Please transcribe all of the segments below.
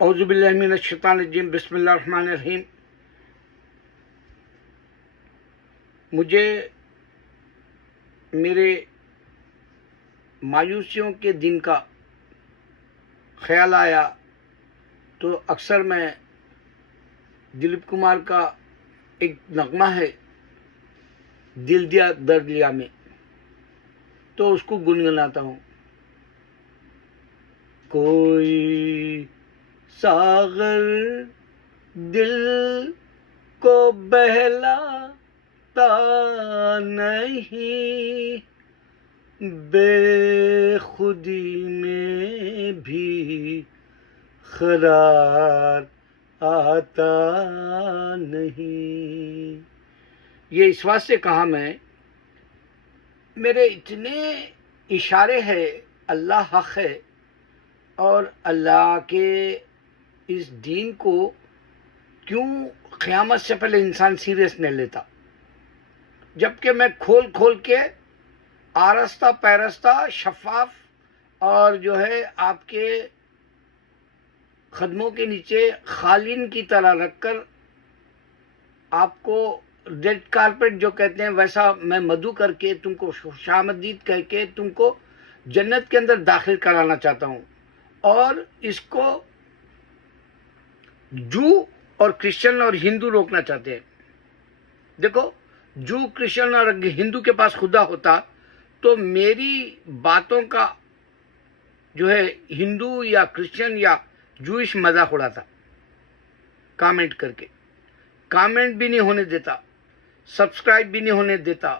औज़ुबिल्लाहि मिनश्शैतानिर्रजीम बिस्मिल्लाहिर्रहमानिर्रहीम। मुझे मेरे मायूसियों के दिन का ख्याल आया तो अक्सर मैं दिलीप कुमार का एक नगमा है दिल दिया दर्द लिया में, तो उसको गुनगुनाता हूँ। कोई सागर दिल को बहलाता नहीं, बेखुदी में भी करार आता नहीं। ये इस वास्ते कहा मैं, मेरे इतने इशारे हैं अल्लाह हक है और अल्लाह के इस दीन को क्यों क़यामत से पहले इंसान सीरियस नहीं लेता, जबकि मैं खोल खोल के आरस्ता पैरस्ता शफाफ और जो है आपके कदमों के नीचे खालिन की तरह रखकर आपको रेड कारपेट जो कहते हैं वैसा मैं मधु करके तुमको खुशामदीद कह के तुमको जन्नत के अंदर दाखिल कराना चाहता हूँ। और इसको जू और क्रिश्चियन और हिंदू रोकना चाहते हैं। देखो, जू क्रिश्चियन और हिंदू के पास खुदा होता तो मेरी बातों का जो है हिंदू या क्रिश्चियन या जूइश मजाक उड़ाता, कमेंट करके। कमेंट भी नहीं होने देता, सब्सक्राइब भी नहीं होने देता,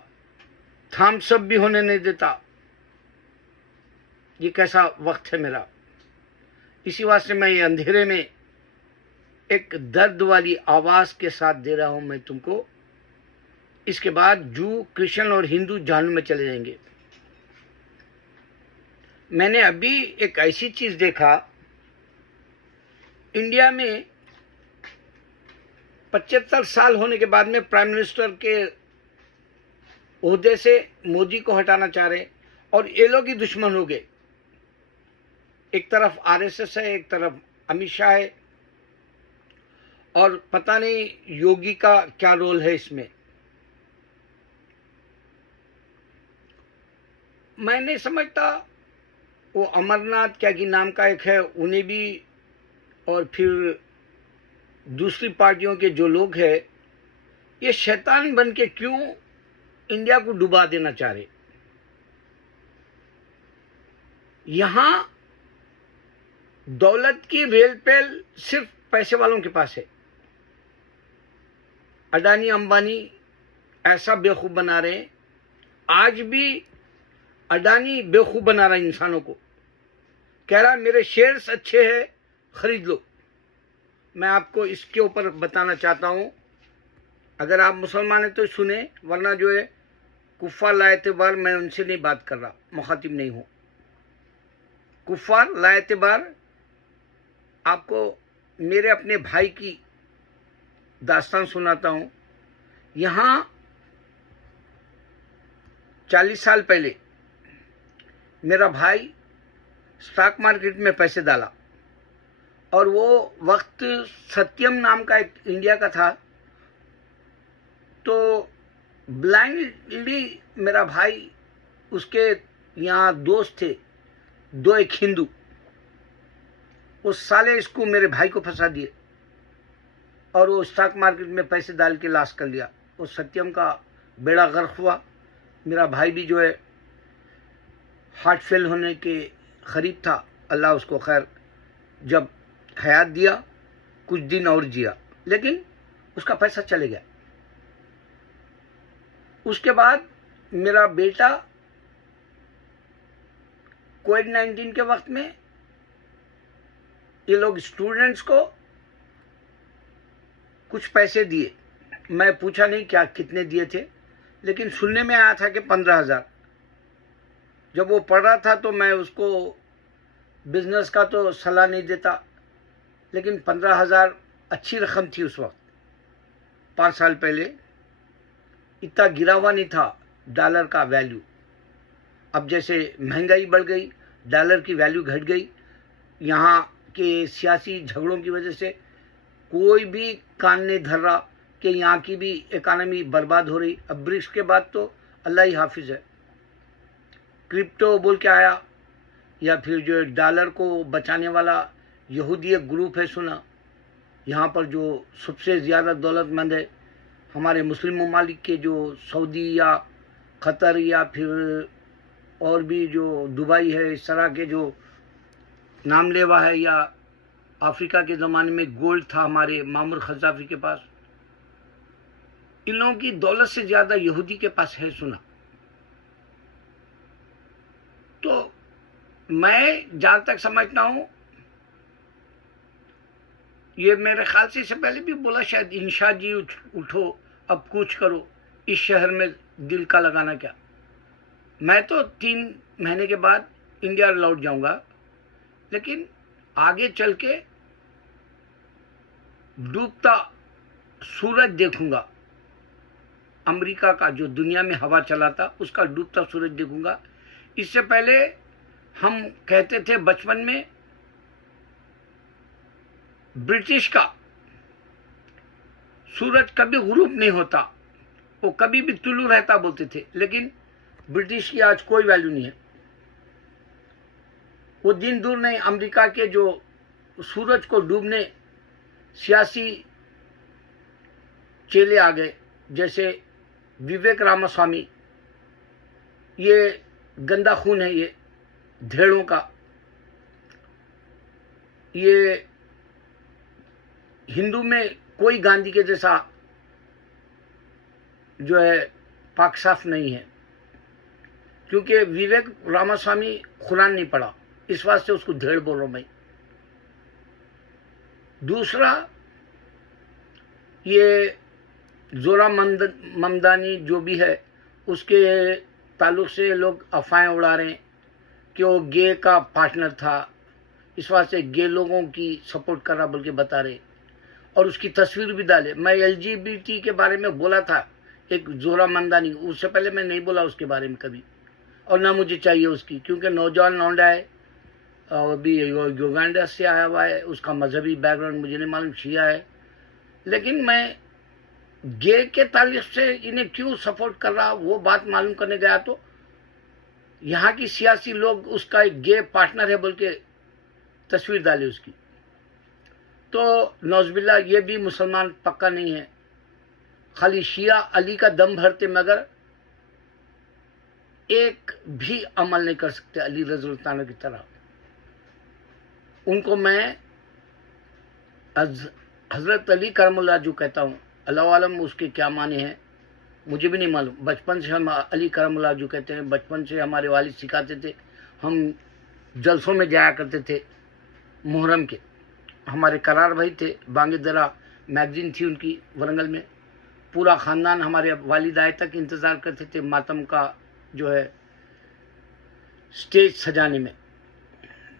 थम्स अप भी होने नहीं देता। ये कैसा वक्त है मेरा। इसी वास्ते मैं ये अंधेरे में एक दर्द वाली आवाज के साथ दे रहा हूं मैं तुमको। इसके बाद जू क्रिश्चियन और हिंदू जहन्नुम में चले जाएंगे। मैंने अभी एक ऐसी चीज देखा, इंडिया में 75 साल होने के बाद में प्राइम मिनिस्टर के ओहदे से मोदी को हटाना चाह रहे और ये लोग ही दुश्मन हो गए। एक तरफ आरएसएस है, एक तरफ अमित शाह है और पता नहीं योगी का क्या रोल है इसमें। मैं नहीं समझता। वो अमरनाथ क्या की नाम का एक है, उन्हें भी और फिर दूसरी पार्टियों के जो लोग हैं ये शैतान बन के क्यों इंडिया को डुबा देना चाह रहे। यहां दौलत की रेल पेल सिर्फ पैसे वालों के पास है। अडानी अंबानी ऐसा बेवकूफ बना रहे हैं। आज भी अडानी बेवकूफ बना रहा है इंसानों को, कह रहा मेरे शेयर्स अच्छे हैं, खरीद लो। मैं आपको इसके ऊपर बताना चाहता हूं, अगर आप मुसलमान हैं तो सुने, वरना जो है कुफ्फार लाएतबार मैं उनसे नहीं बात कर रहा, मुखातिब नहीं हूं। कुफ्फार लाएतबार आपको मेरे अपने भाई की दास्तान सुनाता हूं। यहां 40 साल पहले मेरा भाई स्टॉक मार्केट में पैसे डाला और वो वक्त सत्यम नाम का एक इंडिया का था। तो ब्लाइंडली मेरा भाई, उसके यहाँ दोस्त थे दो, एक हिंदू, उस साले इसको मेरे भाई को फंसा दिए और वो स्टॉक मार्केट में पैसे डाल के लॉस कर लिया। वो सत्यम का बेड़ा गर्क हुआ। मेरा भाई भी जो है हार्ट फेल होने के करीब था। अल्लाह उसको खैर जब हयात दिया, कुछ दिन और जिया, लेकिन उसका पैसा चले गया। उसके बाद मेरा बेटा कोविड-19 के वक्त में ये लोग स्टूडेंट्स को कुछ पैसे दिए। मैं पूछा नहीं क्या कितने दिए थे, लेकिन सुनने में आया था कि 15,000। जब वो पढ़ रहा था तो मैं उसको बिजनेस का तो सलाह नहीं देता, लेकिन 15,000 अच्छी रकम थी उस वक्त। 5 साल पहले इतना गिरा हुआ नहीं था डॉलर का वैल्यू। अब जैसे महंगाई बढ़ गई, डॉलर की वैल्यू घट गई। यहाँ के सियासी झगड़ों की वजह से कोई भी कान नहीं धर रहा कि यहाँ की भी इकानमी बर्बाद हो रही। अब ब्रिक्स के बाद तो अल्लाह ही हाफिज है। क्रिप्टो बोल के आया, या फिर जो डॉलर को बचाने वाला यहूदी एक ग्रुप है, सुना। यहाँ पर जो सबसे ज़्यादा दौलतमंद है हमारे मुस्लिम ममालिक के, जो सऊदी या कतर या फिर और भी जो दुबई है, इस तरह के जो नाम लेवा है, या अफ्रीका के ज़माने में गोल्ड था हमारे मामूर खजाफी के पास, इन लोगों की दौलत से ज़्यादा यहूदी के पास है, सुना। तो मैं जहाँ तक समझता हूँ, ये मेरे ख्याल से इससे पहले भी बोला शायद, इंशा जी उठो अब कुछ करो, इस शहर में दिल का लगाना क्या। मैं तो 3 महीने के बाद इंडिया लौट जाऊंगा, लेकिन आगे चल के डूबता सूरज देखूंगा। अमेरिका का जो दुनिया में हवा चलाता, उसका डूबता सूरज देखूंगा। इससे पहले हम कहते थे बचपन में, ब्रिटिश का सूरज कभी गुरूब नहीं होता, वो कभी भी तुलू रहता बोलते थे, लेकिन ब्रिटिश की आज कोई वैल्यू नहीं है। वो दिन दूर नहीं, अमेरिका के जो सूरज को डूबने सियासी चेले आ गए, जैसे विवेक रामास्वामी। ये गंदा खून है, ये धेड़ों का। ये हिंदू में कोई गांधी के जैसा जो है पाक साफ नहीं है, क्योंकि विवेक रामास्वामी कुरान नहीं पढ़ा, इस वास्ते उसको धेड़ बोल रहा हूं मैं। दूसरा, ये जोरा ममदानी जो भी है, उसके ताल्लुक से लोग अफवाहें उड़ा रहे हैं कि वो गे का पार्टनर था, इस वास्ते गे लोगों की सपोर्ट कर रहा बोल के बता रहे, और उसकी तस्वीर भी डाले। मैं LGBT के बारे में बोला था, एक जोरा मंदानी, उससे पहले मैं नहीं बोला उसके बारे में कभी, और ना मुझे चाहिए उसकी, क्योंकि नौजवान लौंडा है, और भी युगांडा से आया हुआ है, उसका मजहबी बैकग्राउंड मुझे नहीं मालूम, शिया है। लेकिन मैं गे के ताल्लुक से इन्हें क्यों सपोर्ट कर रहा, वो बात मालूम करने गया तो यहाँ की सियासी लोग उसका एक गे पार्टनर है बोल के तस्वीर डाली उसकी। तो नौजबिल्ला, ये भी मुसलमान पक्का नहीं है, खाली शिया अली का दम भरते, मगर एक भी अमल नहीं कर सकते अली रज़ियल्लाहु अन्हु की तरह। उनको मैं हजरत अली करमुल्लाह जो कहता हूँ, अल्लाह आलम उसके क्या माने हैं मुझे भी नहीं मालूम। बचपन से हम अली करमुल्लाह जो कहते हैं, बचपन से हमारे वालिद सिखाते थे, हम जलसों में जाया करते थे मुहर्रम के। हमारे करार भाई थे, बांगेदरा मैगजीन थी उनकी वरंगल में, पूरा ख़ानदान हमारे वालिद आए तक इंतज़ार करते थे मातम का जो है स्टेज सजाने में।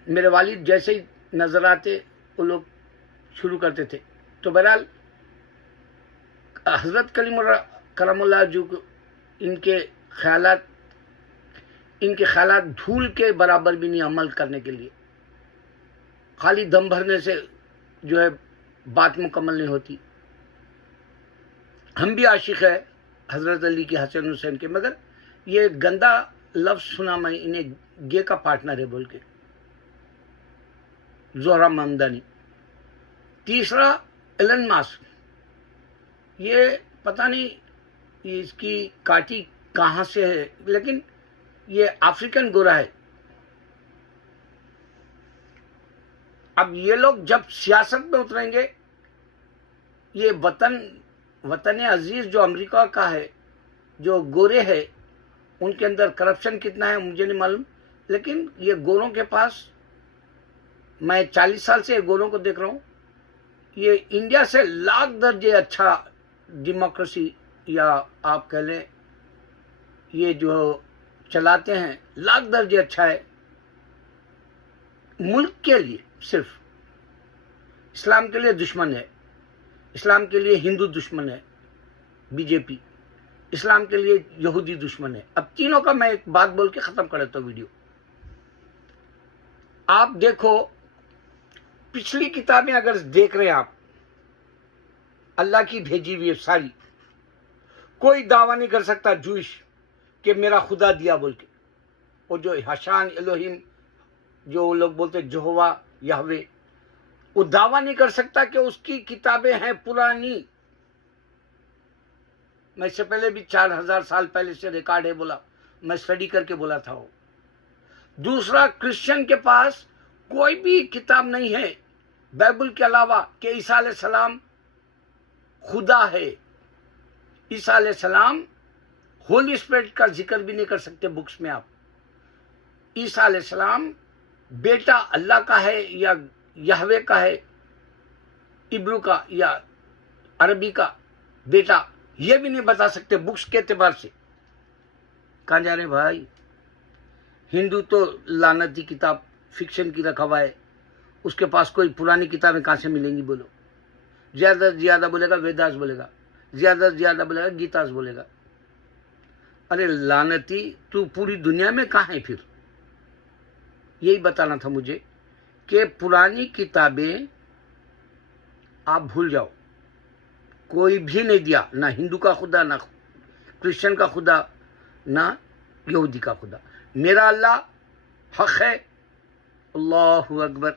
मेरे वालिद जैसे ही नज़र आते वो लोग शुरू करते थे। तो बहरहाल हज़रत करमुल्लाह जो इनके ख्यालात धूल के बराबर भी नहीं अमल करने के लिए, खाली दम भरने से जो है बात मुकम्मल नहीं होती। हम भी आशिक है हज़रत अली के, हसन हुसैन के, मगर ये गंदा लफ्ज़ सुना मैं इन्हें गे का पार्टनर है बोल के, जोहरा ममदानी। तीसरा, एलन मास्क, ये पता नहीं ये इसकी काटी कहाँ से है, लेकिन ये अफ्रीकन गोरा है। अब ये लोग जब सियासत में उतरेंगे, ये वतन अजीज जो अमेरिका का है, जो गोरे है, उनके अंदर करप्शन कितना है मुझे नहीं मालूम, लेकिन ये गोरों के पास, मैं 40 साल से गोरों को देख रहा हूँ, ये इंडिया से लाख दर्जे अच्छा डेमोक्रेसी, या आप कह लें ये जो चलाते हैं, लाख दर्जे अच्छा है मुल्क के लिए। सिर्फ इस्लाम के लिए दुश्मन है, इस्लाम के लिए हिंदू दुश्मन है बीजेपी, इस्लाम के लिए यहूदी दुश्मन है। अब तीनों का मैं एक बात बोल के ख़त्म कर देता हूँ वीडियो। आप देखो पिछली किताबें अगर देख रहे हैं आप, अल्लाह की भेजी हुई है सारी, कोई दावा नहीं कर सकता जूश कि मेरा खुदा दिया बोल के। वो जो हशान एलोहिम जो लोग बोलते जोहवा यहवे, वो दावा नहीं कर सकता कि उसकी किताबें हैं पुरानी। मैं इससे पहले भी 4000 साल पहले से रिकॉर्ड है बोला, मैं स्टडी करके बोला था वो। दूसरा, क्रिश्चियन के पास कोई भी किताब नहीं है बाइबल के अलावा कि ईसा अलैहिस्सलाम खुदा है। ईसा अलैहिस्सलाम होली स्पिरिट का जिक्र भी नहीं कर सकते बुक्स में आप। ईसा अलैहिस्सलाम बेटा अल्लाह का है या यहवे का है, इब्रू का या अरबी का बेटा, ये भी नहीं बता सकते बुक्स के एतबार से। कहाँ जा रहे भाई? हिंदू तो लानती किताब फिक्शन की रखा हुआ है, उसके पास कोई पुरानी किताबें कहाँ से मिलेंगी बोलो? ज़्यादा से ज़्यादा बोलेगा वेदास बोलेगा, ज़्यादा से ज़्यादा बोलेगा गीतास बोलेगा। अरे लानती, तू पूरी दुनिया में कहाँ है फिर? यही बताना था मुझे कि पुरानी किताबें आप भूल जाओ, कोई भी नहीं दिया, ना हिंदू का खुदा, ना क्रिश्चियन का खुदा, ना यहूदी का खुदा। मेरा अल्लाह हक है। अल्लाहु अकबर।